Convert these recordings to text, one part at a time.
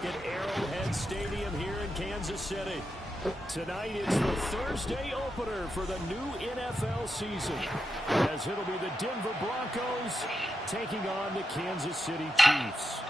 back at Arrowhead Stadium here in Kansas City. Tonight it's the Thursday opener for the new NFL season, as it'll be the Denver Broncos taking on the Kansas City Chiefs.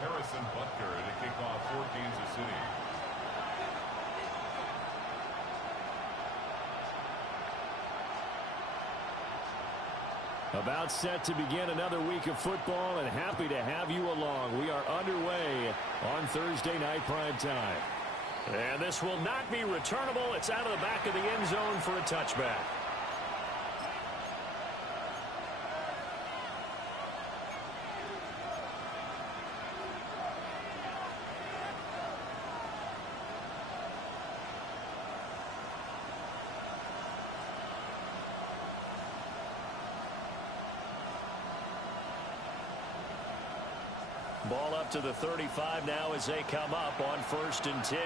Harrison Butker to kick off for Kansas City. About set to begin another week of football, and happy to have you along. We are underway on Thursday night prime time. And this will not be returnable. It's out of the back of the end zone for a touchback. Ball up to the 35 now as they come up on 1st and 10.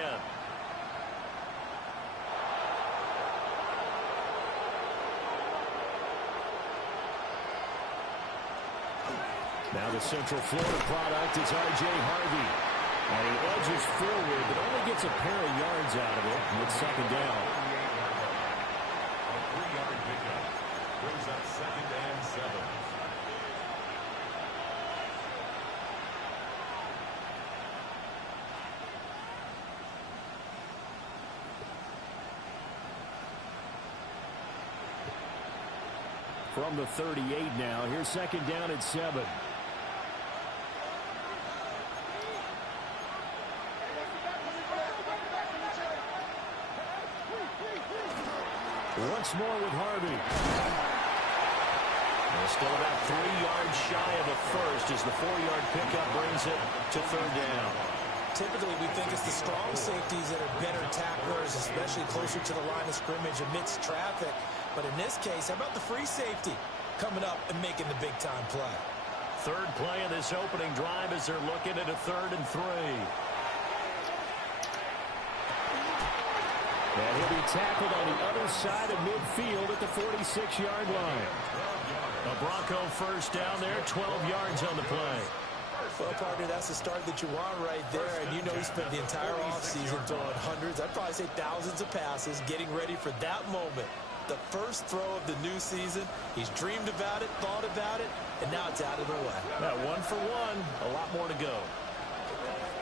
Now the Central Florida product is R.J. Harvey. And he edges forward, but only gets a pair of yards out of it with 2nd down. A 3-yard pickup brings up 2nd and 7. From the 38 now, here's 2nd down at 7. Once more with Harvey. And still about 3 yards shy of a first as the 4-yard pickup brings it to 3rd down. Typically, we think it's the strong safeties that are better tacklers, especially closer to the line of scrimmage amidst traffic. But in this case, how about the free safety coming up and making the big-time play? 3rd play of this opening drive as they're looking at a 3rd and 3. And he'll be tackled on the other side of midfield at the 46-yard line. A Bronco 1st down there, 12 yards on the play. Well, partner, that's the start that you want right there. And you know he spent the entire offseason throwing hundreds, I'd probably say thousands of passes, getting ready for that moment. The first throw of the new season. He's dreamed about it, thought about it, and now it's out of the way. That 1 for 1, a lot more to go.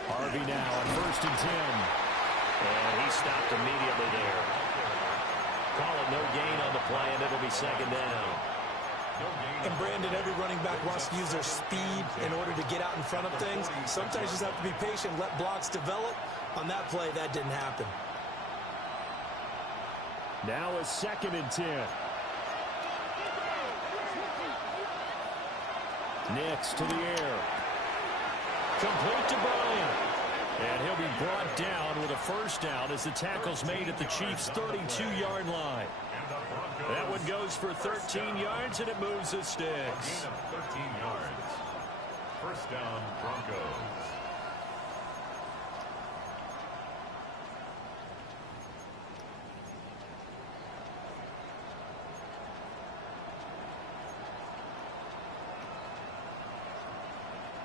Harvey now on 1st and 10. And he stopped immediately there. Call it no gain on the play, and it'll be 2nd down. And Brandon, every running back wants to use their speed in order to get out in front of things. Sometimes you just have to be patient, let blocks develop. On that play, that didn't happen. Now a 2nd and 10. Next to the air. Complete to Bryant. And he'll be brought down with a 1st down as the tackle's made at the Chiefs' 32-yard line. That one goes for 13 yards, and it moves the sticks. Gain of 13 yards. 1st down, Broncos.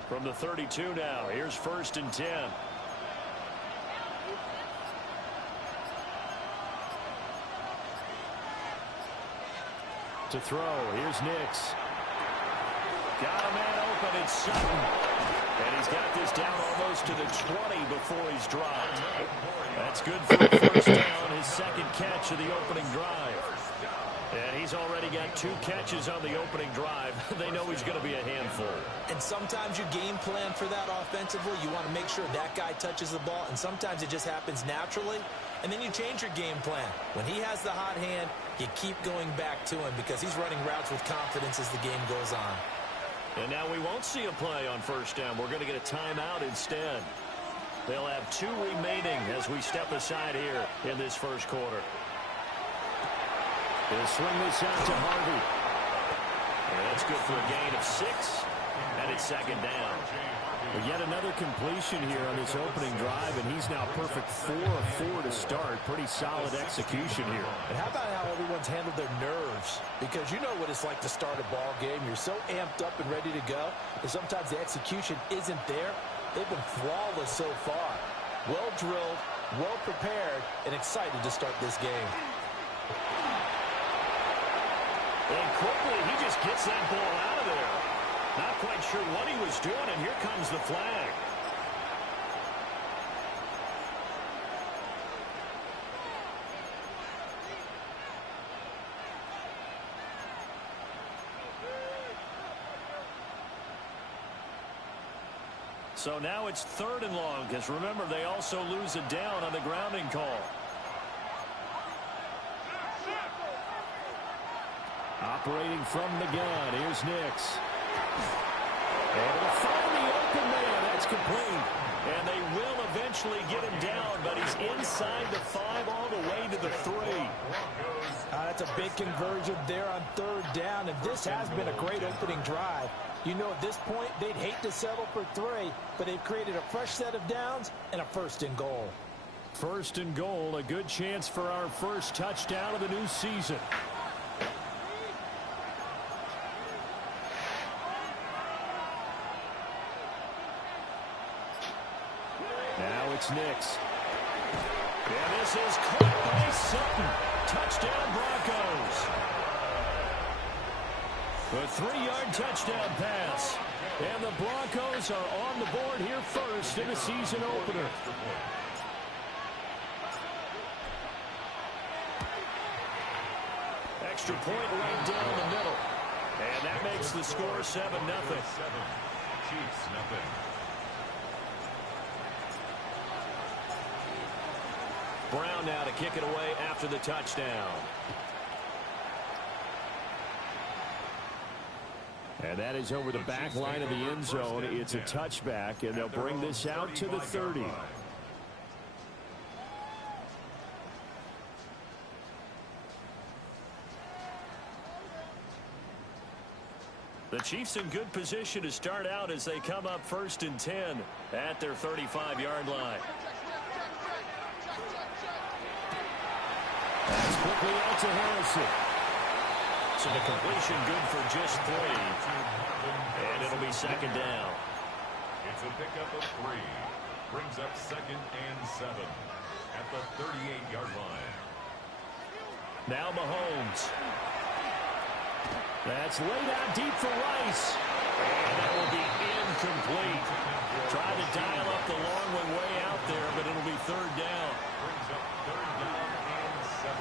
From the 32 now, here's 1st and 10. To throw, here's Nix. Got a man open, it's Sutton. And he's got this down almost to the 20 before he's dropped. That's good for a 1st down, his 2nd catch of the opening drive. And he's already got 2 catches on the opening drive. They know he's going to be a handful. And sometimes you game plan for that offensively. You want to make sure that guy touches the ball, and sometimes it just happens naturally. And then you change your game plan. When he has the hot hand, you keep going back to him because he's running routes with confidence as the game goes on. And now we won't see a play on 1st down. We're going to get a timeout instead. They'll have 2 remaining as we step aside here in this 1st quarter. They'll swing this out to Harvey. And it's good for a gain of 6, and it's second down. Well, yet another completion here on this opening drive, and he's now perfect 4 of 4 to start. Pretty solid execution here. And how about how everyone's handled their nerves? Because you know what it's like to start a ball game. You're so amped up and ready to go, and sometimes the execution isn't there. They've been flawless so far. Well drilled, well prepared, and excited to start this game. And quickly, he just gets that ball out of there. Not quite sure what he was doing, and here comes the flag. So now it's 3rd and long, because remember, they also lose a down on the grounding call. Operating from the gun, here's Nix. And to find the open man, that's complete. And they will eventually get him down, but he's inside the 5 all the way to the 3. That's a big conversion there on 3rd down, and this has been a great opening drive. You know, at this point, they'd hate to settle for 3, but they've created a fresh set of downs and a 1st and goal. 1st and goal, a good chance for our first touchdown of the new season. Now it's Nix. And this is caught by Sutton. Touchdown, Broncos. A 3-yard touchdown pass. And the Broncos are on the board here first in a season opener. Extra point right down the middle. And that makes the score 7-0. Chiefs, nothing. Brown now to kick it away after the touchdown. And that is over the back line of the end zone. It's a touchback, and they'll bring this out to the 30. The Chiefs in good position to start out as they come up 1st and 10 at their 35-yard line. That's quickly out to Harrison. So the completion good for just 3. And it'll be second down. It's a pickup of 3. Brings up 2nd and 7 at the 38-yard line. Now Mahomes. That's laid out deep for Rice. And that will be incomplete. Tried to dial up the long one way out there, but it'll be 3rd down. Brings up 3rd down and 7.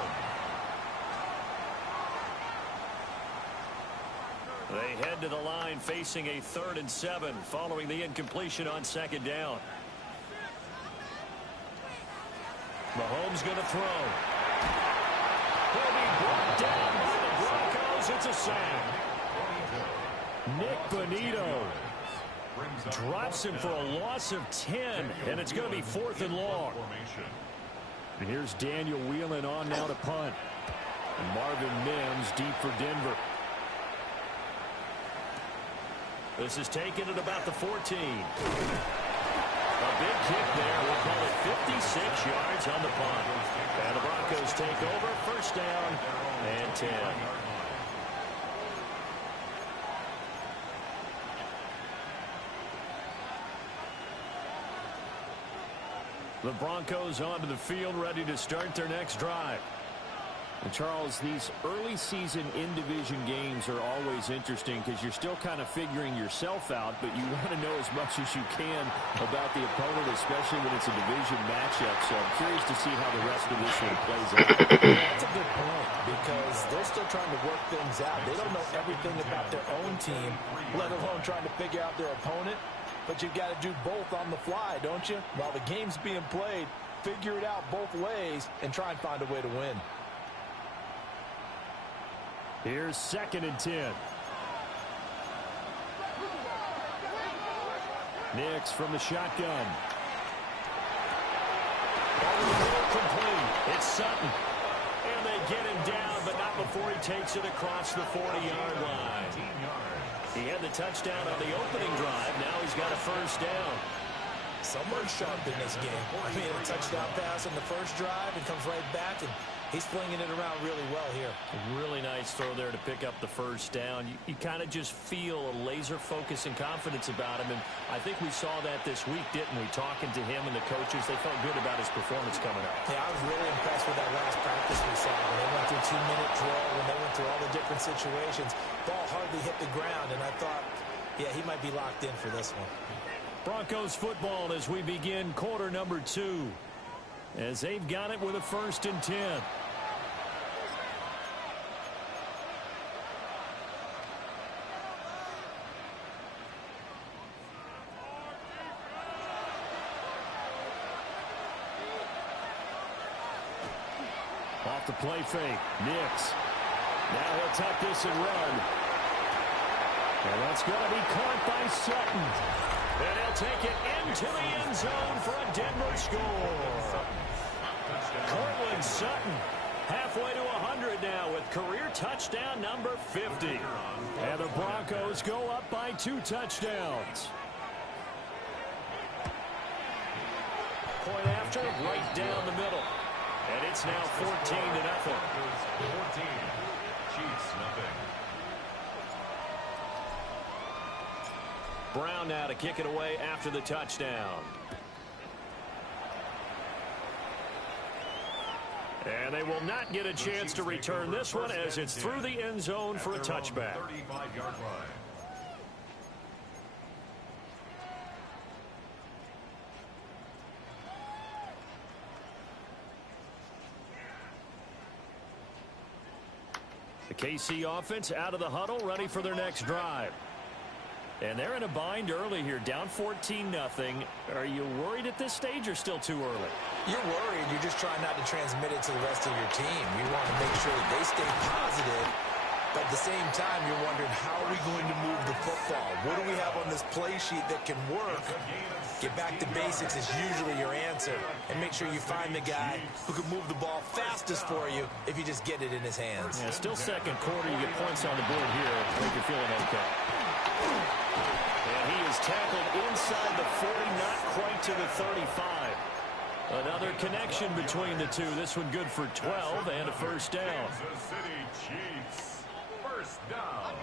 They head to the line facing a 3rd and 7 following the incompletion on 2nd down. Mahomes going to throw. He'll be brought down by the Broncos. It's a sack. Nick Bonito drops him for a loss of 10, and it's going to be 4th and long. And here's Daniel Whelan on now to punt. And Marvin Mims deep for Denver. This is taken at about the 14. A big kick there. We'll call it 56 yards on the punt. And the Broncos take over. 1st down and 10. The Broncos onto the field, ready to start their next drive. And Charles, these early season in-division games are always interesting because you're still kind of figuring yourself out, but you want to know as much as you can about the opponent, especially when it's a division matchup. So I'm curious to see how the rest of this one plays out. That's a good point because they're still trying to work things out. They don't know everything about their own team, let alone trying to figure out their opponent. But you've got to do both on the fly, don't you? While the game's being played, figure it out both ways and try and find a way to win. Here's 2nd and 10. Nix from the shotgun. Complete. It's Sutton. And they get him down, but not before he takes it across the 40-yard line. He had the touchdown on the opening drive. Now he's got a first down. Someone's sharp in this game. I mean, a touchdown pass on the first drive and comes right back, and he's flinging it around really well here. A really nice throw there to pick up the first down. You kind of just feel a laser focus and confidence about him, and I think we saw that this week, didn't we? Talking to him and the coaches, they felt good about his performance coming up. Yeah, I was really impressed with that last practice we saw when they went through 2-minute drill, when they went through all the different situations. Ball hardly hit the ground, and I thought, yeah, he might be locked in for this one. Broncos football as we begin quarter number 2. As they've got it with a 1st and 10. Off the play fake. Nix. Now he'll tuck this and run. And that's going to be caught by Sutton. And he'll take it into the end zone for a Denver score. Cortland Sutton halfway to 100 now with career touchdown number 50. And the Broncos go up by 2 touchdowns. Point after, right down the middle. And it's now 14-0. 14. Chiefs, nothing. Brown now to kick it away after the touchdown. And they will not get a chance to return this one as it's through the end zone for a touchback. 35-yard line. The KC offense out of the huddle, ready for their next drive. And they're in a bind early here, down 14-0. Are you worried at this stage or still too early? You're worried. You're just trying not to transmit it to the rest of your team. You want to make sure that they stay positive, but at the same time, you're wondering, how are we going to move the football? What do we have on this play sheet that can work? Get back to basics is usually your answer, and make sure you find the guy who can move the ball fastest for you if you just get it in his hands. Yeah, still second quarter. You get points on the board here. I think you're feeling okay. And he is tackled inside the 40, not quite to the 35. Another connection between the two. This one good for 12 and a first down. Kansas City Chiefs. First down.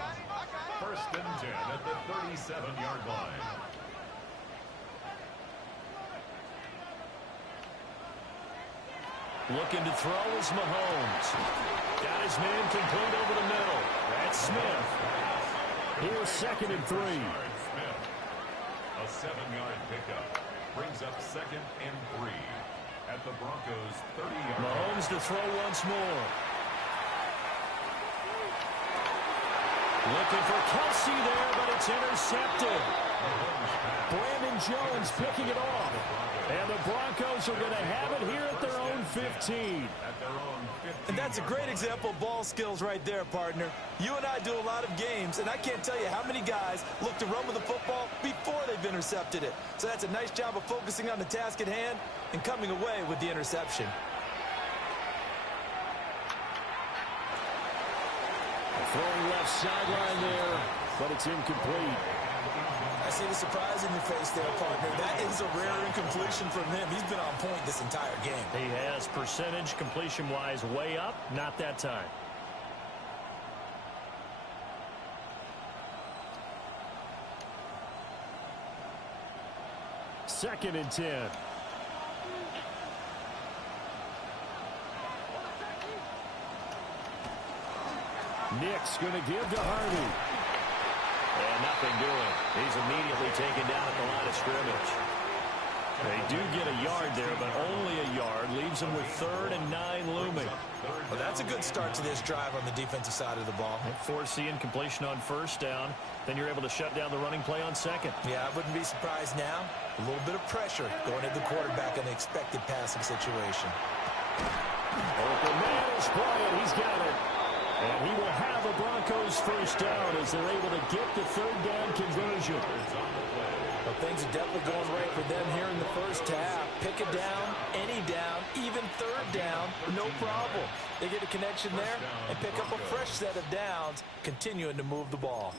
1st and 10 at the 37-yard line. Looking to throw is Mahomes. Got his man complete over the middle. That's Smith. Here's 2nd and 3. Smith. A 7-yard pickup. Brings up 2nd and 3 at the Broncos' 30-yard line. Mahomes to throw once more. Looking for Kelsey there, but it's intercepted. Brandon Jones picking it off. And the Broncos are going to have it here at their own 15. And that's a great example of ball skills right there, partner. You and I do a lot of games, and I can't tell you how many guys look to run with the football before they've intercepted it. So that's a nice job of focusing on the task at hand and coming away with the interception. Throwing left sideline there, but it's incomplete. I see the surprise in your face there, partner. That is a rare incompletion from him. He's been on point this entire game. He has percentage completion-wise way up, not that time. Second and 10. Nick's going to give to Harvey. And nothing doing. He's immediately taken down at the line of scrimmage. They do get a yard there, but only a yard. Leaves them with 3rd and 9 looming. Well, that's a good start to this drive on the defensive side of the ball. Force the incompletion on 1st down. Then you're able to shut down the running play on 2nd. Yeah, I wouldn't be surprised now. A little bit of pressure going at the quarterback in an expected passing situation. Open man is playing. He's got it. And he will have the Broncos first down as they're able to get the 3rd down conversion. Well, things are definitely going right for them here in the first half. Pick a down, any down, even 3rd down, no problem. They get a connection there and pick up a fresh set of downs, continuing to move the ball.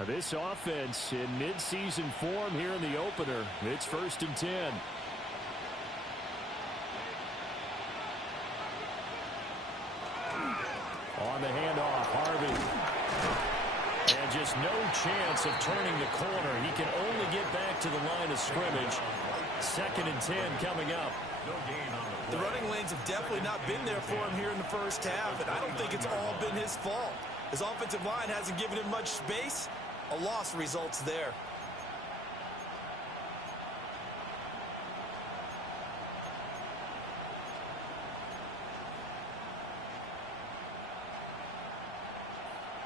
This offense in midseason form here in the opener. It's 1st and 10. On the handoff, Harvey. And just no chance of turning the corner. He can only get back to the line of scrimmage. 2nd and 10 coming up. The running lanes have definitely not been there for him here in the first half, and I don't think it's all been his fault. His offensive line hasn't given him much space. A loss results there.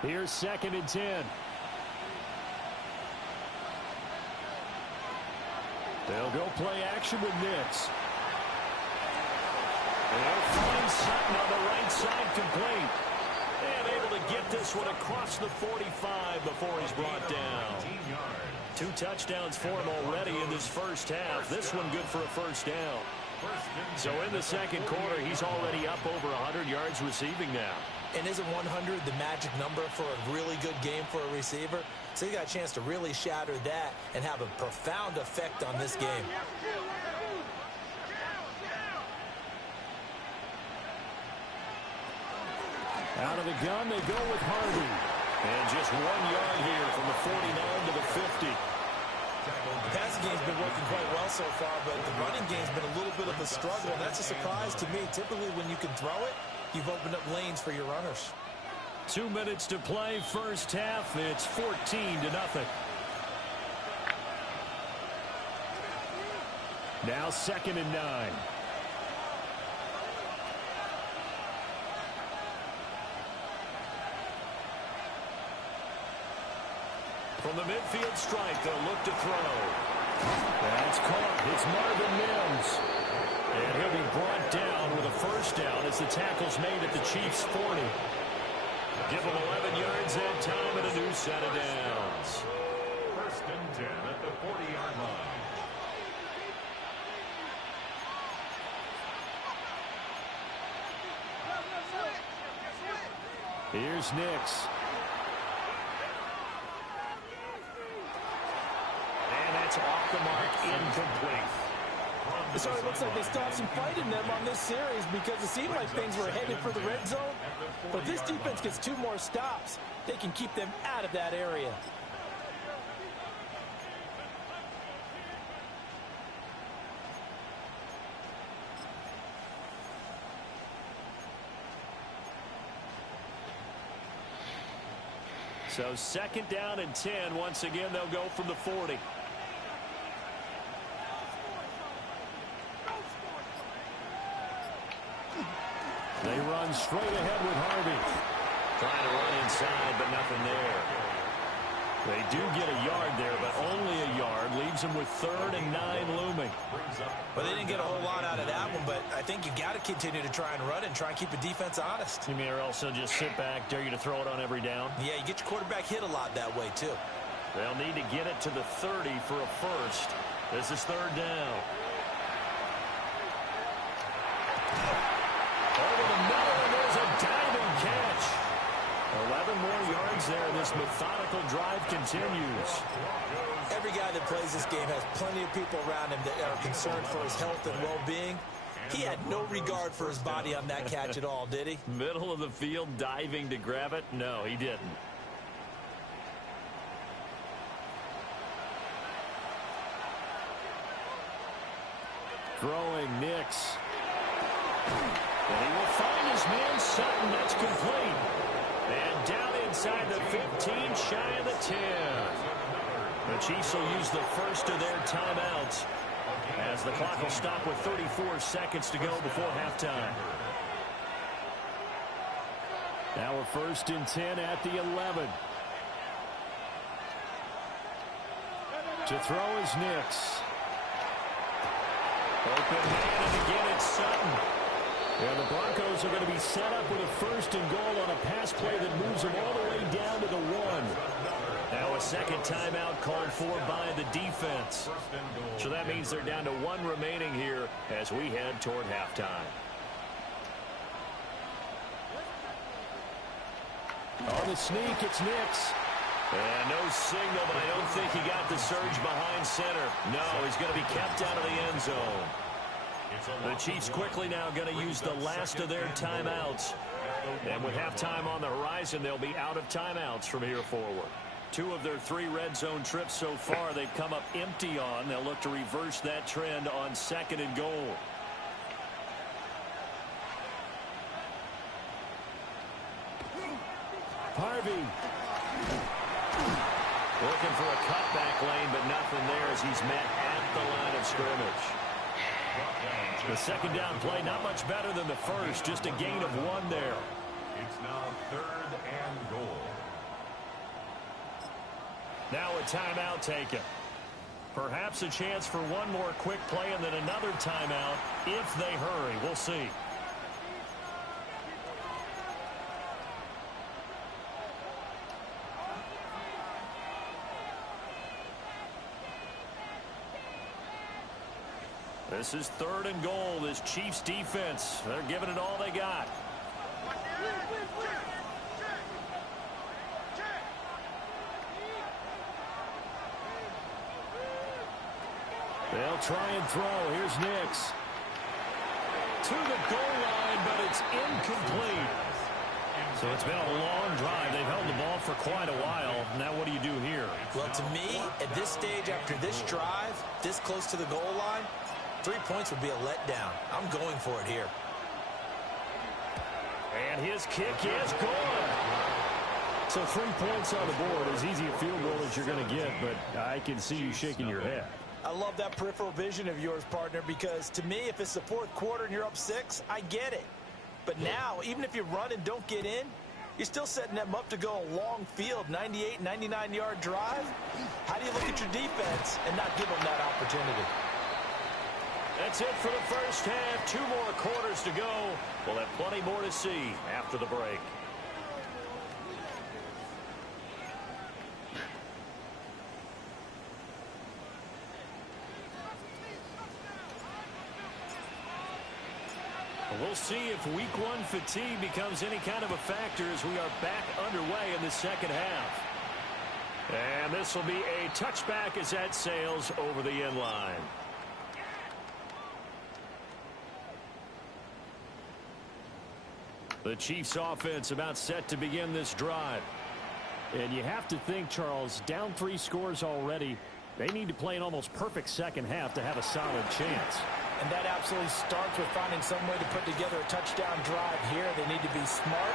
Here's 2nd and 10. They'll go play action with Nix. They'll find Sutton on the right side, complete. And able to get this one across the 45 before he's brought down. 2 touchdowns for him already in this first half. This one good for a first down. So in the second quarter, he's already up over 100 yards receiving now. And isn't 100 the magic number for a really good game for a receiver? So you got a chance to really shatter that and have a profound effect on this game. Out of the gun, they go with Harvey. And just 1 yard here from the 49 to the 50. The passing game's been working quite well so far, but the running game's been a little bit of a struggle, and that's a surprise to me. Typically, when you can throw it, you've opened up lanes for your runners. 2 minutes to play, first half. It's 14-0. Now 2nd and 9. From the midfield stripe, they'll look to throw. That's caught. It's Marvin Mims. And he'll be brought down with a first down as the tackle's made at the Chiefs' 40. Give him 11 yards that time and a new set of downs. 1st and 10 at the 40-yard line. Here's Nix. And that's off the mark, incomplete. So it looks like they still have some fight in them on this series because it seemed like things were headed for the red zone. But if this defense gets 2 more stops, they can keep them out of that area. So 2nd down and 10. Once again, they'll go from the 40. They run straight ahead with Harvey. Trying to run inside, but nothing there. They do get a yard there, but only a yard. Leaves them with 3rd and 9 looming. Well, they didn't get a whole lot out of that one, but I think you got to continue to try and run and try and keep the defense honest. You mean or also just sit back, dare you to throw it on every down? Yeah, you get your quarterback hit a lot that way, too. They'll need to get it to the 30 for a first. This is 3rd down. Over the middle, and there's a diving catch. 11 more yards there. This methodical drive continues. Every guy that plays this game has plenty of people around him that are concerned for his health and well-being. He had no regard for his body on that catch at all, did he? Middle of the field, diving to grab it? No, he didn't. Throwing Nix. And he will find his man Sutton. That's complete. And down inside the 15, shy of the 10. The Chiefs will use the first of their timeouts as the clock will stop with 34 seconds to go before halftime. Now we're 1st and 10 at the 11. To throw is Nix. Open man, and again it's Sutton. Yeah, the Broncos are going to be set up with a 1st and goal on a pass play that moves them all the way down to the 1. Now a second timeout called for by the defense. So that means they're down to 1 remaining here as we head toward halftime. On the sneak, it's Nix. And no signal, but I don't think he got the surge behind center. No, he's going to be kept out of the end zone. The Chiefs quickly now going to use the last of their timeouts. And with halftime on the horizon, they'll be out of timeouts from here forward. 2 of their 3 red zone trips so far, they've come up empty on. They'll look to reverse that trend on 2nd and goal. Harvey. Looking for a cutback lane, but nothing there as he's met at the line of scrimmage. The second down play, not much better than the first, just a gain of 1 there. It's now 3rd and goal. Now a timeout taken. Perhaps a chance for one more quick play and then another timeout if they hurry. We'll see. This is 3rd and goal. This Chiefs defense, they're giving it all they got. They'll try and throw. Here's Nix. To the goal line, but it's incomplete. So it's been a long drive. They've held the ball for quite a while. Now what do you do here? Well, to me, at this stage after this drive, this close to the goal line, 3 points would be a letdown. I'm going for it here. And his kick is good. So 3 points on the board, as easy a field goal as you're going to get, but I can see you shaking your head. I love that peripheral vision of yours, partner, because to me, if it's the 4th quarter and you're up 6, I get it. But now, even if you run and don't get in, you're still setting them up to go a long field, 98, 99-yard drive. How do you look at your defense and not give them that opportunity? That's it for the first half. 2 more quarters to go. We'll have plenty more to see after the break. We'll see if week 1 fatigue becomes any kind of a factor as we are back underway in the second half. And this will be a touchback as that sails over the end line. The Chiefs offense about set to begin this drive. And you have to think, Charles, down 3 scores already. They need to play an almost perfect second half to have a solid chance. And that absolutely starts with finding some way to put together a touchdown drive here. They need to be smart.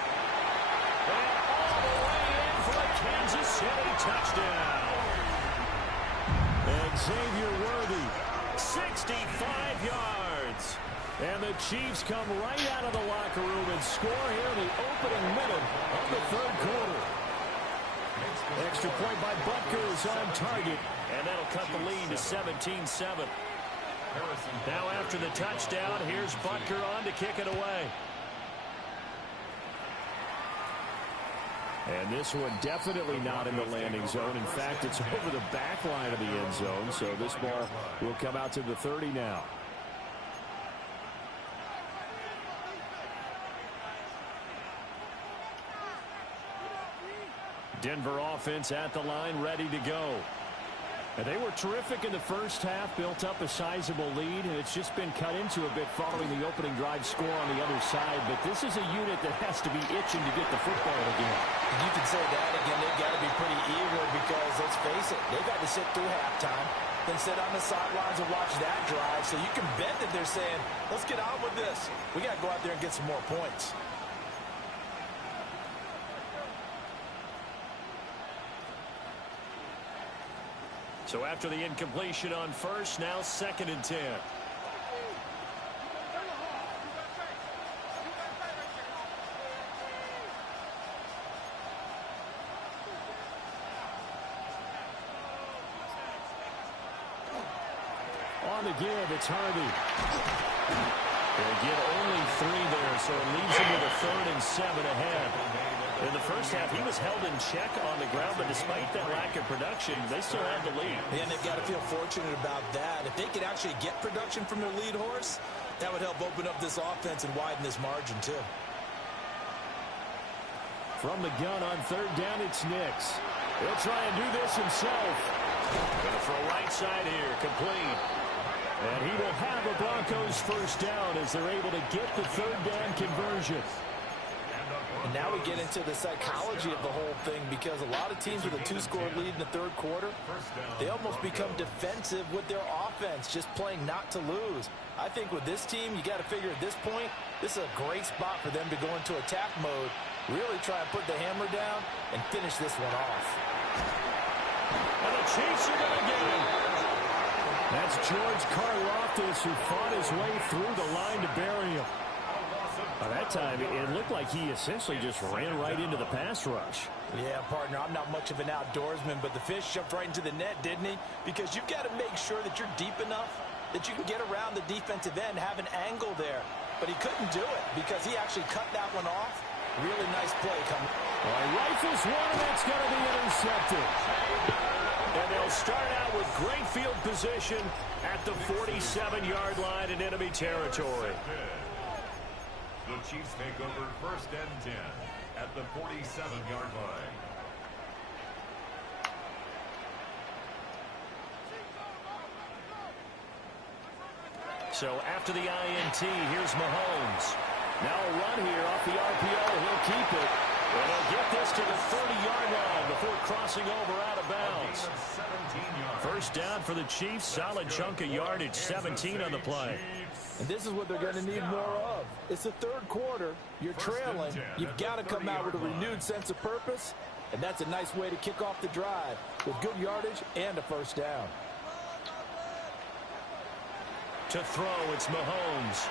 And all the way in for a Kansas City touchdown. Xavier Worthy, 65 yards. And the Chiefs come right out of the locker room and score here in the opening minute of the 3rd quarter. Extra point by Butker is on target. And that'll cut the lead to 17-7. Now after the touchdown, here's Butker on to kick it away. And this one definitely not in the landing zone. In fact, it's over the back line of the end zone. So this ball will come out to the 30 now. Denver offense at the line, ready to go. And they were terrific in the first half, built up a sizable lead, and it's just been cut into a bit following the opening drive score on the other side. But this is a unit that has to be itching to get the football again. You can say that again. They've got to be pretty eager because, let's face it, they've got to sit through halftime, then sit on the sidelines and watch that drive. So you can bet that they're saying, let's get on with this. We got to go out there and get some more points. So after the incompletion on first, now 2nd and 10. On the give, it's Harvey. They get only 3 there, so it leaves them with a 3rd and 7 ahead. In the first half, he was held in check on the ground, but despite that lack of production, they still have the lead. And they've got to feel fortunate about that. If they could actually get production from their lead horse, that would help open up this offense and widen this margin, too. From the gun on third down, it's Nix. He'll try and do this himself. Going to throw right side here, complete. And he will have a Broncos first down as they're able to get the third down conversion. And now we get into the psychology of the whole thing, because a lot of teams with a two-score lead in the third quarter, they almost become defensive with their offense, just playing not to lose. I think with this team, you got to figure at this point, this is a great spot for them to go into attack mode, really try and put the hammer down and finish this one off. And the Chiefs are going to get him. That's George Karlaftis, who fought his way through the line to bury him. By that time, it looked like he essentially just ran right into the pass rush. Yeah, partner, I'm not much of an outdoorsman, but the fish jumped right into the net, didn't he? Because you've got to make sure that you're deep enough that you can get around the defensive end, have an angle there. But he couldn't do it because he actually cut that one off. Really nice play coming. Rifles one, and it's going to be intercepted. And they'll start out with great field position at the 47-yard line in enemy territory. The Chiefs take over first and 10 at the 47-yard line. So after the INT, here's Mahomes. Now a run here off the RPO. He'll keep it. And he'll get this to the 30-yard line before crossing over out of bounds. First down for the Chiefs. Solid chunk of yardage. 17 on the play. And this is what they're going to need more of. It's the third quarter. You're trailing. You've got to come out with a renewed sense of purpose. And that's a nice way to kick off the drive with good yardage and a first down. To throw, it's Mahomes.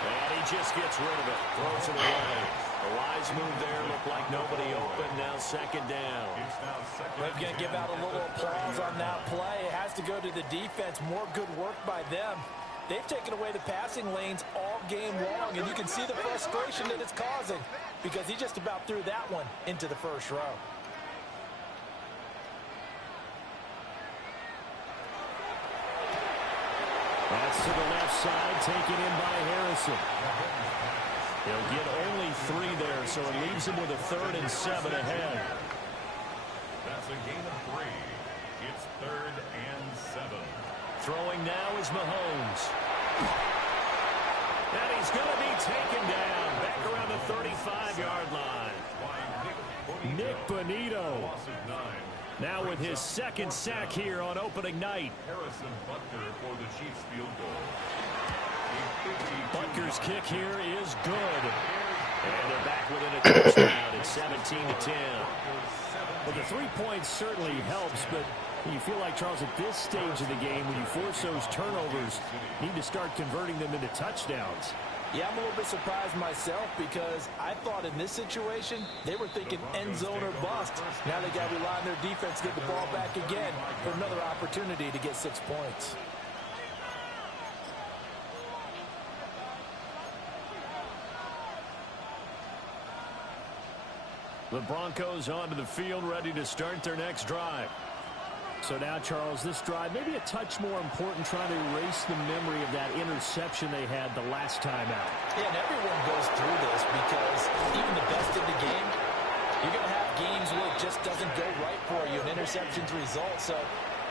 And he just gets rid of it. Throws it away. A wise move there. Looked like nobody open. Now second down. We're going to give out a little applause on that play. It has to go to the defense. More good work by them. They've taken away the passing lanes all game long, and you can see the frustration that it's causing because he just about threw that one into the first row. That's to the left side, taken in by Harrison. He'll get only 3 there, so it leaves him with a 3rd and 7 ahead. That's a gain of 3. It's 3rd and 7. Throwing now is Mahomes. And he's going to be taken down back around the 35-yard line. Nick Bonito. Loss of 9. Now with his 2nd sack here on opening night. Harrison Butker for the Chiefs field goal. Butker's kick here is good. And they're back within a touchdown at 17-10. Well, the 3 points certainly helps, but you feel like, Charles, at this stage of the game, when you force those turnovers, you need to start converting them into touchdowns. Yeah, I'm a little bit surprised myself because I thought in this situation they were thinking end zone or bust. Now they got to rely on their defense to get the ball back again for another opportunity to get 6 points. The Broncos onto the field, ready to start their next drive. So now, Charles, this drive maybe a touch more important, trying to erase the memory of that interception they had the last time out. Yeah, and everyone goes through this because even the best in the game, you're going to have games where it just doesn't go right for you, and interceptions result. So,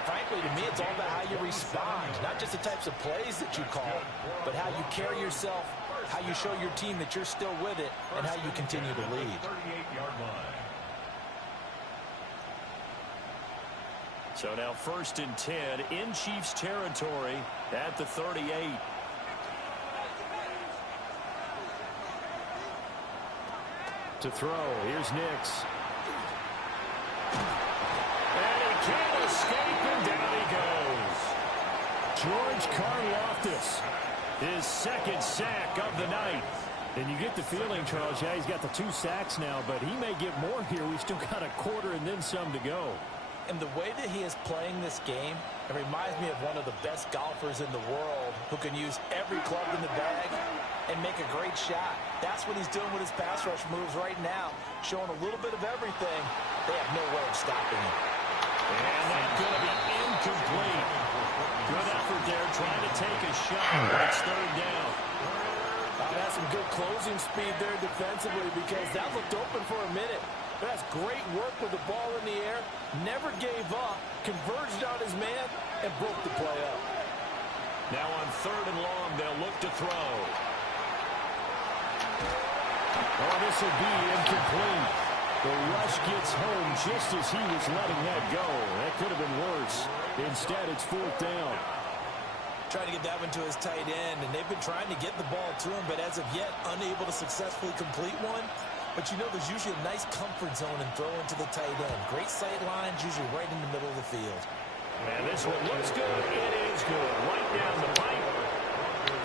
frankly, to me, it's all about how you respond, not just the types of plays that you call, but how you carry yourself, how you show your team that you're still with it, and how you continue to lead. 38-yard line. So now 1st and 10 in Chiefs territory at the 38. To throw, here's Nix. And he can't escape, and down he goes. George Karlaftis, his 2nd sack of the night. And you get the feeling, Charles, yeah, he's got the 2 sacks now, but he may get more here. We've still got a quarter and then some to go. And the way that he is playing this game, it reminds me of one of the best golfers in the world who can use every club in the bag and make a great shot. That's what he's doing with his pass rush moves right now, showing a little bit of everything. They have no way of stopping him. And that's going to be incomplete. Good effort there, trying to take a shot, but it's 3rd down. some good closing speed there defensively because that looked open for a minute. That's great work with the ball in the air. Never gave up, converged on his man, and broke the play up. Now on 3rd and long, they'll look to throw. Oh, this will be incomplete. The rush gets home just as he was letting that go. That could have been worse. Instead, it's 4th down. Trying to get that one to his tight end, and they've been trying to get the ball to him, but as of yet, unable to successfully complete one. But you know there's usually a nice comfort zone in throwing to the tight end. Great sight lines, usually right in the middle of the field. And this one looks good. It is good. Right down the pipe.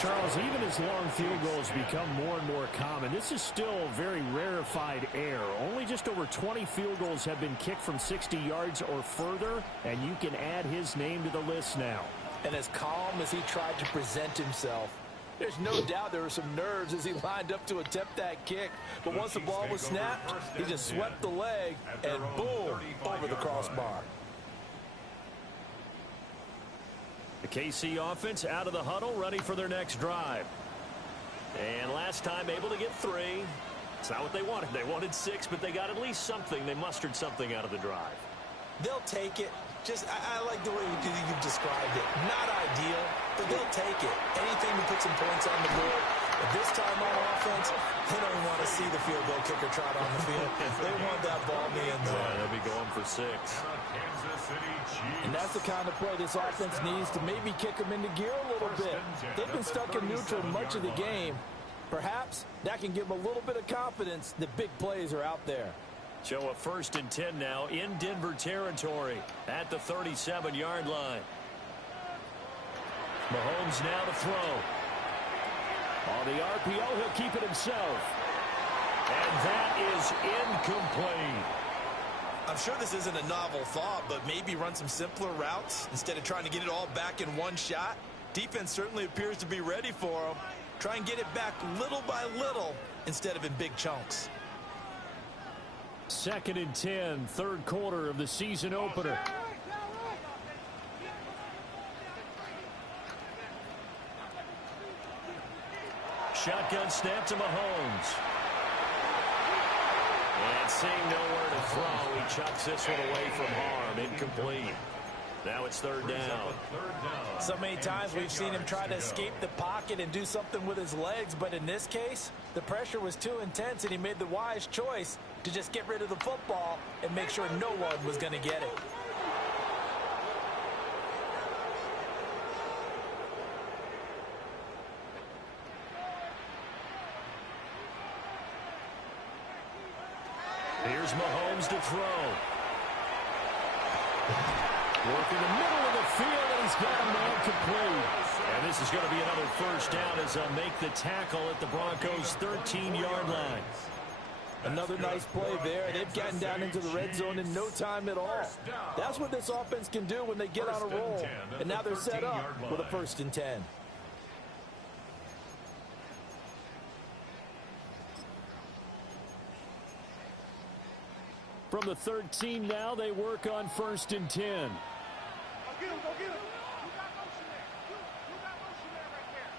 Charles, even as long field goals become more and more common, this is still a very rarefied air. Only just over 20 field goals have been kicked from 60 yards or further, and you can add his name to the list now. And as calm as he tried to present himself, there's no doubt there were some nerves as he lined up to attempt that kick. But once the ball was snapped, he just swept the leg and boom, over the crossbar. The KC offense out of the huddle, ready for their next drive. And last time able to get 3. It's not what they wanted. They wanted 6, but they got at least something. They mustered something out of the drive. They'll take it. I like the way you've described it. Not ideal, but they'll take it. Anything to put some points on the board. But this time on offense, they don't want to see the field goal kicker trot on the field. They want that ball in the end zone. They'll be going for 6. And that's the kind of play this offense needs to maybe kick them into gear a little bit. They've been stuck in neutral much of the game. Perhaps that can give them a little bit of confidence that big plays are out there. So a 1st and 10 now in Denver territory at the 37-yard line. Mahomes now to throw. On the RPO, he'll keep it himself. And that is incomplete. I'm sure this isn't a novel thought, but maybe run some simpler routes instead of trying to get it all back in one shot. Defense certainly appears to be ready for him. Try and get it back little by little instead of in big chunks. 2nd and 10, 3rd quarter of the season opener. Shotgun snap to Mahomes. And seeing nowhere to throw, he chucks this one away from harm. Incomplete. Now it's 3rd down. So many times we've seen him try to escape the pocket and do something with his legs, but in this case, the pressure was too intense and he made the wise choice to just get rid of the football and make sure no one was going to get it. Here's Mahomes to throw. Work in the middle of the field, and he's got a man complete. And this is going to be another 1st down as they'll make the tackle at the Broncos' 13-yard line. Another nice play there. They've gotten down into the red zone in no time at all. That's what this offense can do when they get on a roll. And now they're set up with a 1st and 10. From the 13 now, they work on 1st and 10. Go get him, go get him. You got motion there. You got motion there right there.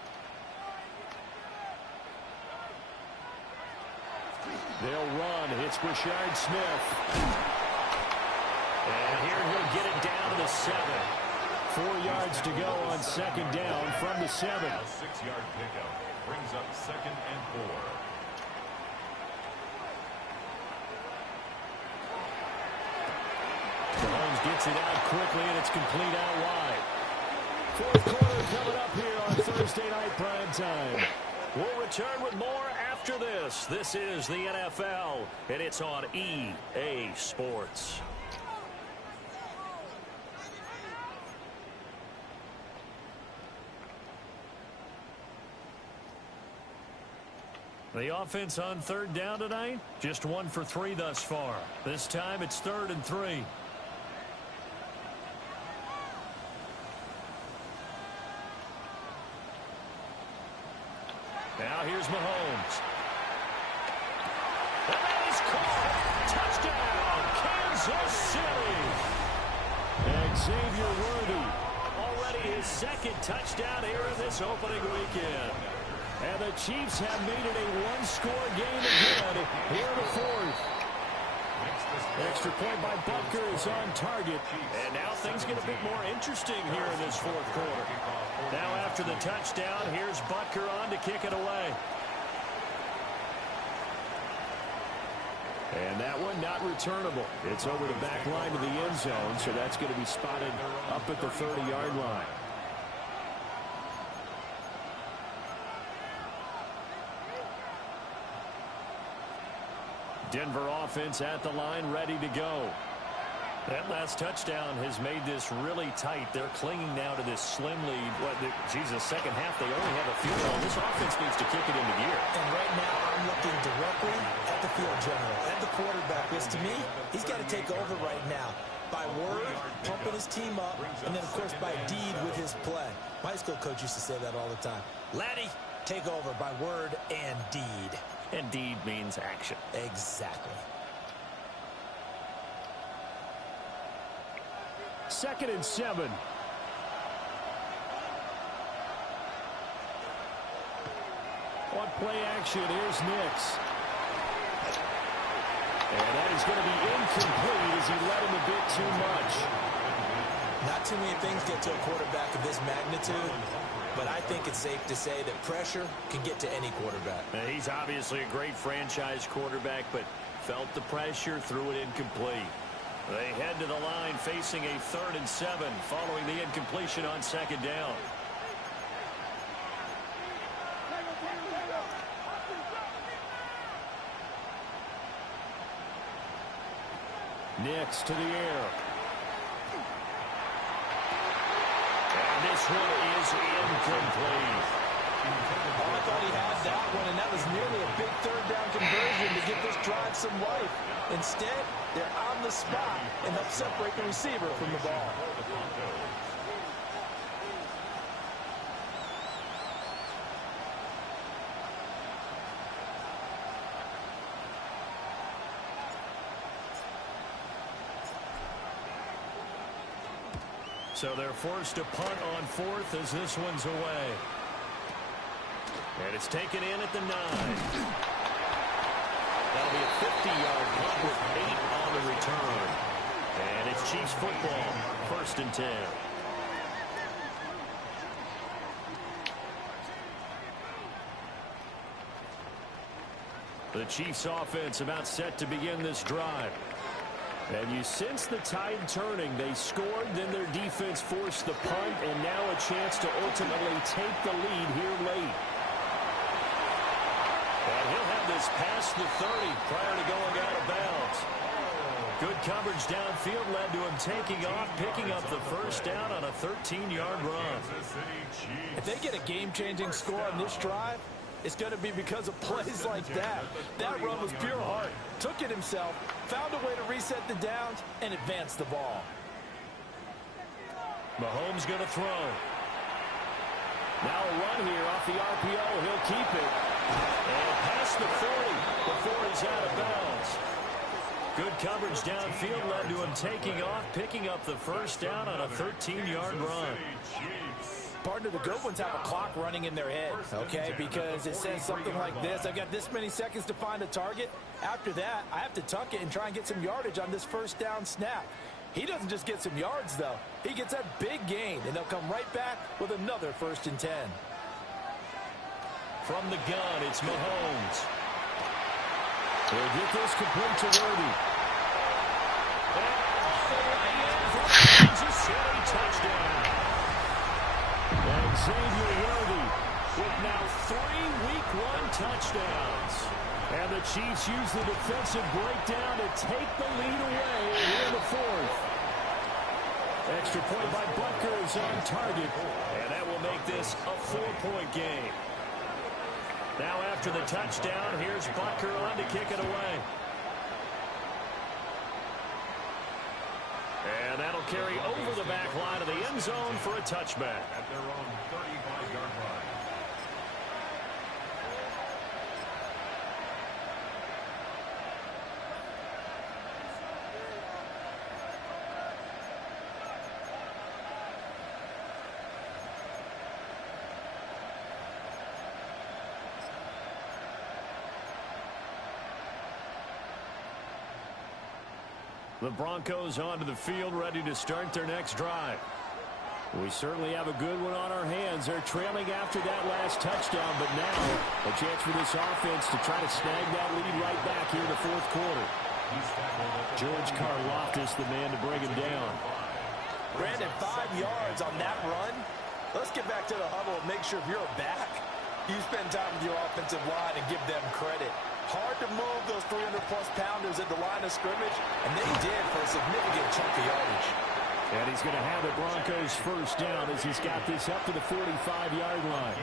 They'll run. It's Rashard Smith. And here he'll get it down to the 7. 4 yards to go on 2nd down from the 7. A 6-yard pickup brings up 2nd and 4. Mahomes gets it out quickly, and it's complete out wide. 4th quarter coming up here on Thursday night prime time. We'll return with more after this. This is the NFL, and it's on EA Sports. The offense on 3rd down tonight, just 1 for 3 thus far. This time it's 3rd and 3. Now here's Mahomes. And that is caught. Touchdown, Kansas City. And Xavier Worthy. Already his 2nd touchdown here in this opening weekend. And the Chiefs have made it a one-score game again here in the fourth. Extra point by Butker is on target. And now things get a bit more interesting here in this fourth quarter. Now after the touchdown, here's Butker on to kick it away. And that one not returnable. It's over the back line of the end zone, so that's going to be spotted up at the 30-yard line. Denver offense at the line, ready to go. That last touchdown has made this really tight. They're clinging now to this slim lead. Jesus, second half, they only have a field goal. This offense needs to kick it into gear. And right now, I'm looking directly at the field general, at the quarterback. Because to me, he's got to take over right now. By word, pumping his team up, and then, of course, by deed with his play. My high school coach used to say that all the time. Laddie, take over by word and deed. And deed means action. Exactly. 2nd and 7. On play action, here's Nix. And that is going to be incomplete as he let him a bit too much. Not too many things get to a quarterback of this magnitude, but I think it's safe to say that pressure can get to any quarterback. He's obviously a great franchise quarterback, but felt the pressure, threw it incomplete. They head to the line facing a 3rd and 7 following the incompletion on 2nd down. Nix to the air. And this one is incomplete. Oh, I thought he had that one, and that was nearly a big 3rd down conversion to give this drive some life. Instead, they're on the spot and help separate the receiver from the ball. So they're forced to punt on 4th as this one's away. And it's taken in at the 9. That'll be a 50-yard punt with 8 on the return. And it's Chiefs football, 1st and 10. The Chiefs offense about set to begin this drive. And you sense the tide turning. They scored, then their defense forced the punt, and now a chance to ultimately take the lead here late. And he'll have this past the 30 prior to going out of bounds. Good coverage downfield led to him taking off, picking up the 1st down on a 13-yard run. If they get a game-changing score on this drive, it's going to be because of plays like that. That run was pure heart. Took it himself, found a way to reset the downs, and advance the ball. Mahomes going to throw. Now a run here off the RPO. He'll keep it. And past the 40 before he's out of bounds. Good coverage downfield led to him taking off, picking up the 1st down on a 13-yard run. Partner, the good ones have a clock running in their head, okay? Because it says something like this. I've got this many seconds to find a target. After that, I have to tuck it and try and get some yardage on this 1st down snap. He doesn't just get some yards, though. He gets that big gain, and they'll come right back with another 1st and 10. From the gun, it's Mahomes. He'll get this complete to Worthy. And a silly touchdown. And Xavier Worthy with now 3 Week 1 touchdowns. And the Chiefs use the defensive breakdown to take the lead away here in the 4th. Extra point by Butker is on target. And that will make this a 4-point game. Now after the touchdown, here's Butker on to kick it away. And that'll carry over the back line of the end zone for a touchback. At their own 35-yard line. The Broncos onto the field, ready to start their next drive. We certainly have a good one on our hands. They're trailing after that last touchdown, but now a chance for this offense to try to snag that lead right back here in the fourth quarter. George Karlaftis, the man to bring him down. Brandon, 5 yards on that run. Let's get back to the huddle and make sure if you're a back, you spend time with your offensive line and give them credit. Hard to move those 300-plus pounders at the line of scrimmage, and they did for a significant chunk of yardage. And he's going to have the Broncos first down as he's got this up to the 45-yard line.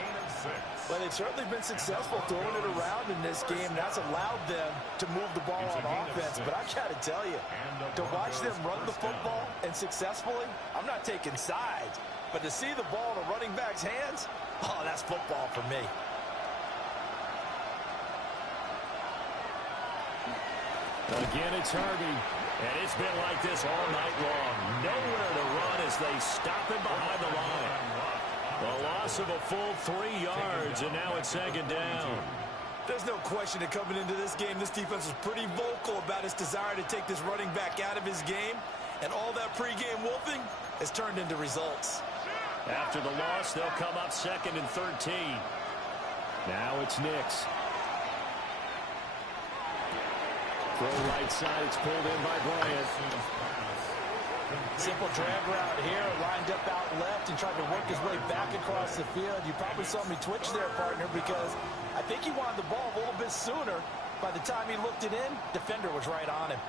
But they've certainly been successful throwing it around in this game. That's allowed them to move the ball on offense. But I got to tell you, to watch them run the football and successfully, I'm not taking sides. But to see the ball in a running back's hands, oh, that's football for me. Again, it's Harvey. And it's been like this all night long. Nowhere to run as they stop him behind the line. A loss of a full 3 yards, and now it's second down. There's no question that coming into this game, this defense was pretty vocal about its desire to take this running back out of his game. And all that pregame wolfing has turned into results. After the loss, they'll come up 2nd and 13. Now it's Nix. Throw right side. It's pulled in by Bryant. Simple drag route here. Lined up out left and tried to work his way back across the field. You probably saw me twitch there, partner, because I think he wanted the ball a little bit sooner. By the time he looked it in, defender was right on him.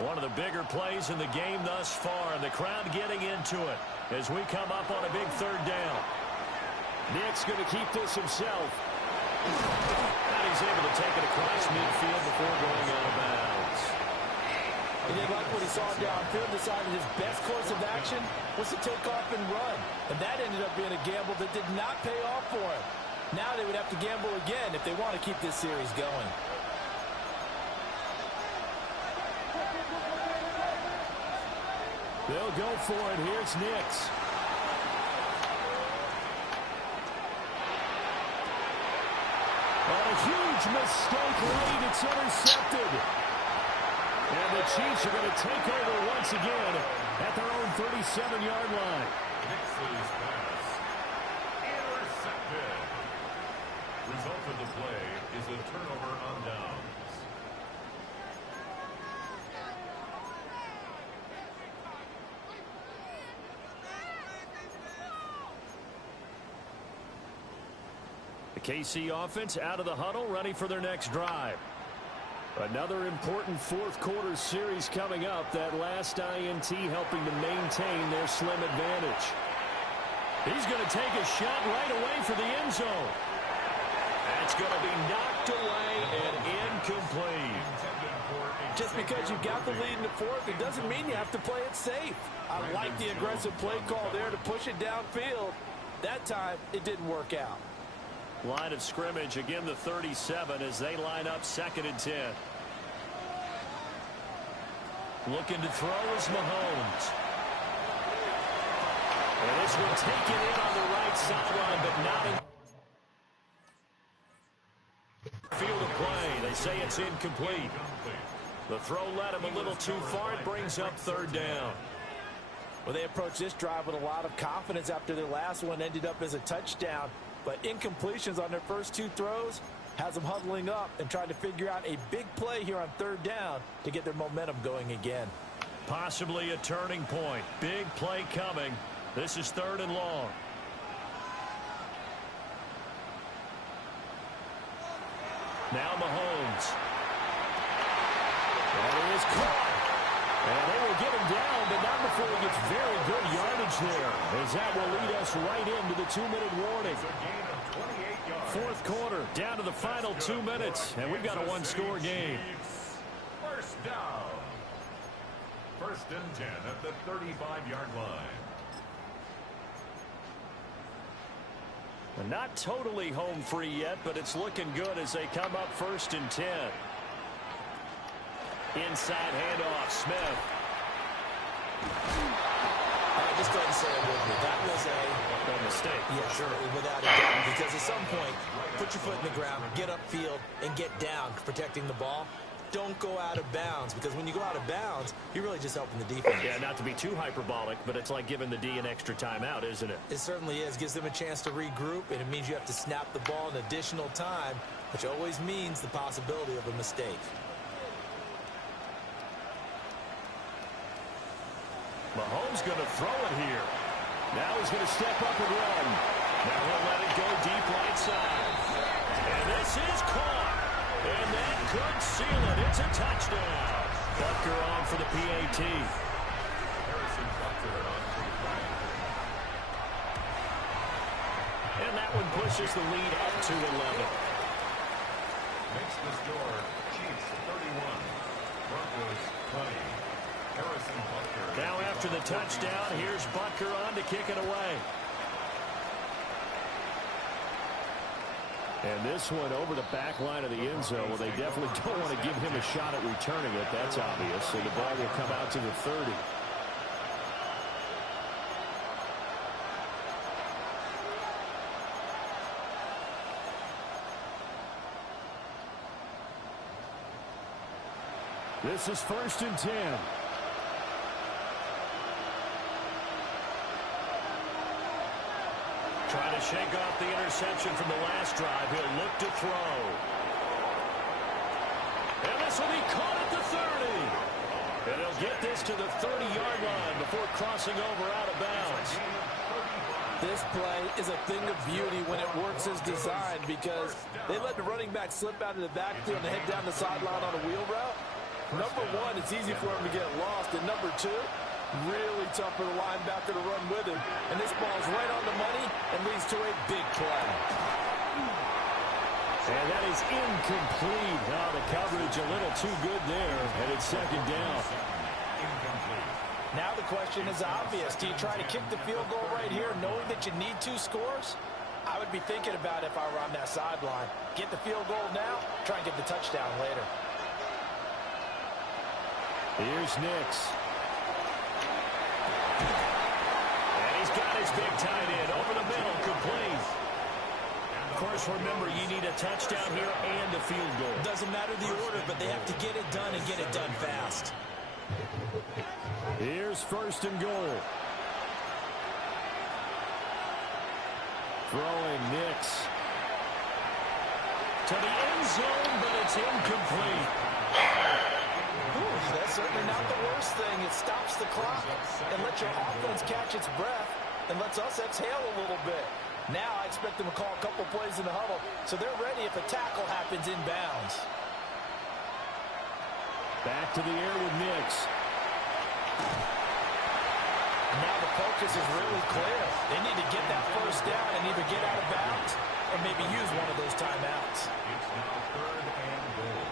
One of the bigger plays in the game thus far, and the crowd getting into it as we come up on a big 3rd down. Nick's going to keep this himself. And he's able to take it across midfield before going out of bounds. He didn't like what he saw downfield, decided his best course of action was to take off and run. And that ended up being a gamble that did not pay off for him. Now they would have to gamble again if they want to keep this series going. They'll go for it. Here's Nix. A huge mistake late. It's intercepted. And the Chiefs are going to take over once again at their own 37-yard line. Nix's pass. Intercepted. Result of the play is a turnover on downs. The KC offense out of the huddle, ready for their next drive. Another important fourth quarter series coming up. That last INT helping to maintain their slim advantage. He's going to take a shot right away for the end zone. That's going to be knocked away and incomplete. Just because you got the lead in the fourth, it doesn't mean you have to play it safe. I like the aggressive play call there to push it downfield. That time, it didn't work out. Line of scrimmage, again the 37 as they line up 2nd and 10. Looking to throw is Mahomes. And this one taken in on the right sideline, but not in field of play. They say it's incomplete. The throw led him a little too far. It brings up 3rd down. Well, they approached this drive with a lot of confidence after their last one ended up as a touchdown. But incompletions on their first 2 throws has them huddling up and trying to figure out a big play here on 3rd down to get their momentum going again. Possibly a turning point. Big play coming. This is 3rd and long. Now Mahomes. And it is caught. And they will get him down, but not before he gets very good yardage there, as that will lead us right into the 2-minute warning. 4th quarter, down to the final 2 minutes, and we've got a 1-score game. First down. 1st and 10 at the 35-yard line. Not totally home free yet, but it's looking good as they come up 1st and 10. Inside handoff, Smith. Just go ahead and say it with me. That was A mistake. Yeah, sure, without a doubt. Because at some point, put your foot in the ground, get upfield, and get down, protecting the ball. don't go out of bounds, because when you go out of bounds, you're really just helping the defense. Yeah, not to be too hyperbolic, but it's like giving the D an extra timeout, isn't it? It certainly is. Gives them a chance to regroup, and it means you have to snap the ball in additional time, which always means the possibility of a mistake. Mahomes going to throw it here. Now he's going to step up and run. Now he'll let it go deep right side. And this is caught. And that could seal it. It's a touchdown. Butker on for the PAT. Harrison Butker on for the play. And that one pushes the lead up to 11. Makes the score Chiefs 31, Broncos 20. Harrison Butker. Now after the touchdown, here's Butker on to kick it away. And this one over the back line of the end zone. Well, they definitely don't want to give him a shot at returning it. That's obvious. So the ball will come out to the 30. This is 1st and 10. Trying to shake off the interception from the last drive. He'll look to throw. And this will be caught at the 30. And he'll get this to the 30-yard line before crossing over out of bounds. This play is a thing of beauty when it works as designed, because they let the running back slip out of the backfield and head down the sideline on a wheel route. Number one, it's easy for him to get lost. And number two, really tough for the linebacker to run with him. And this ball's right on the money and leads to a big play. And that is incomplete. Now the coverage a little too good there, and it's 2nd down. Now the question is obvious. Do you try to kick the field goal right here knowing that you need 2 scores? I would be thinking about it if I were on that sideline. Get the field goal now, try and get the touchdown later. Here's Nix. And he's got his big tight end over the middle, complete. Of course, remember, you need a touchdown here and a field goal. Doesn't matter the order, but they have to get it done and get it done fast. Here's 1st and goal. Throwing Nix. To the end zone, but it's incomplete. Ooh, that's certainly not the worst thing. It stops the clock and lets your offense catch its breath and lets us exhale a little bit. Now I expect them to call a couple plays in the huddle, so they're ready if a tackle happens inbounds. Back to the air with Nix. Now the focus is really clear. They need to get that 1st down and either get out of bounds or maybe use one of those timeouts. It's now 3rd and goal.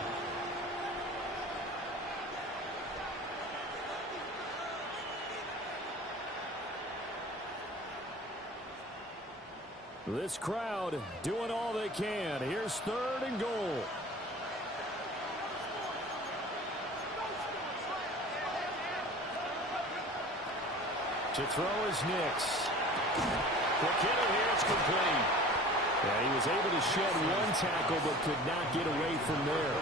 This crowd doing all they can. Here's 3rd and goal. To throw is Nix. Quick hitter here, it's complete. Yeah, he was able to shed 1 tackle but could not get away from there.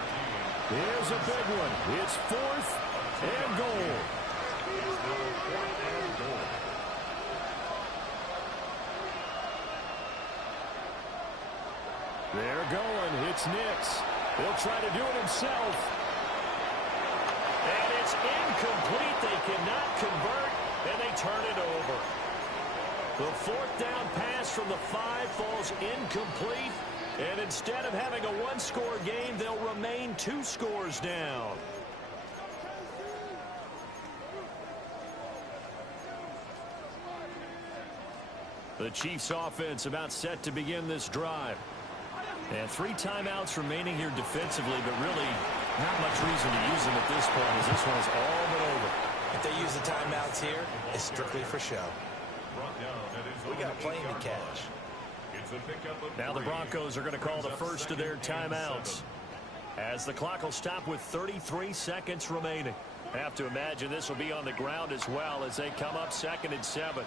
Here's a big one. It's 4th and goal. They're going. It's Nix. He'll try to do it himself. And it's incomplete. They cannot convert, and they turn it over. The 4th down pass from the 5 falls incomplete. And instead of having a 1-score game, they'll remain 2 scores down. The Chiefs offense about set to begin this drive. And 3 timeouts remaining here defensively, but really not much reason to use them at this point, as this one is all but over. If they use the timeouts here, it's strictly for show. We got a plane to catch. Now the Broncos are going to call the first of their timeouts, as the clock will stop with 33 seconds remaining. Have to imagine this will be on the ground as well as they come up 2nd and 7.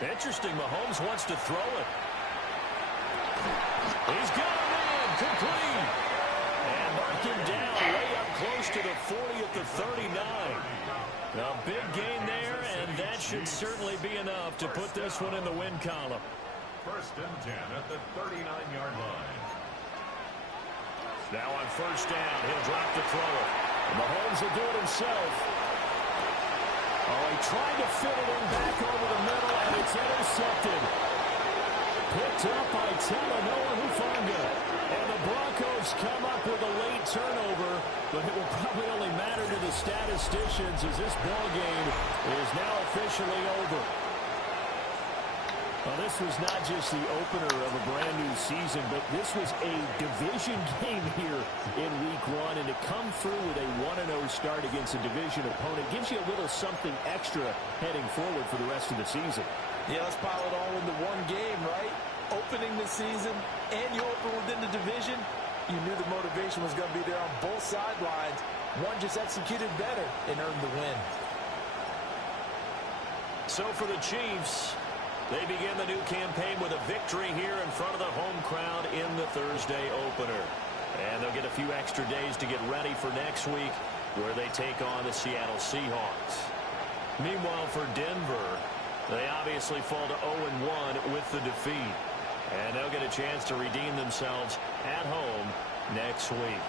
Interesting, Mahomes wants to throw it. He's got a man complete. And mark him down way up close to the 40 at the 39. A big gain there, and that should certainly be enough to put this one in the win column. 1st and 10 at the 39-yard line. Now on 1st down, he'll drop to throw it. And Mahomes will do it himself. Oh, he tried to fit it in back over the middle, and it's intercepted. Picked up by Talanoa Hufanga. And the Broncos come up with a late turnover, but it will probably only matter to the statisticians as this ball game is now officially over. Well, this was not just the opener of a brand new season, but this was a division game here in week 1, and to come through with a 1-0 start against a division opponent gives you a little something extra heading forward for the rest of the season. Yeah, let's pile it all into one game, right? Opening the season, and you open within the division. You knew the motivation was going to be there on both sidelines. One just executed better and earned the win. So for the Chiefs, they begin the new campaign with a victory here in front of the home crowd in the Thursday opener. And they'll get a few extra days to get ready for next week, where they take on the Seattle Seahawks. Meanwhile, for Denver, they obviously fall to 0-1 with the defeat. And they'll get a chance to redeem themselves at home next week.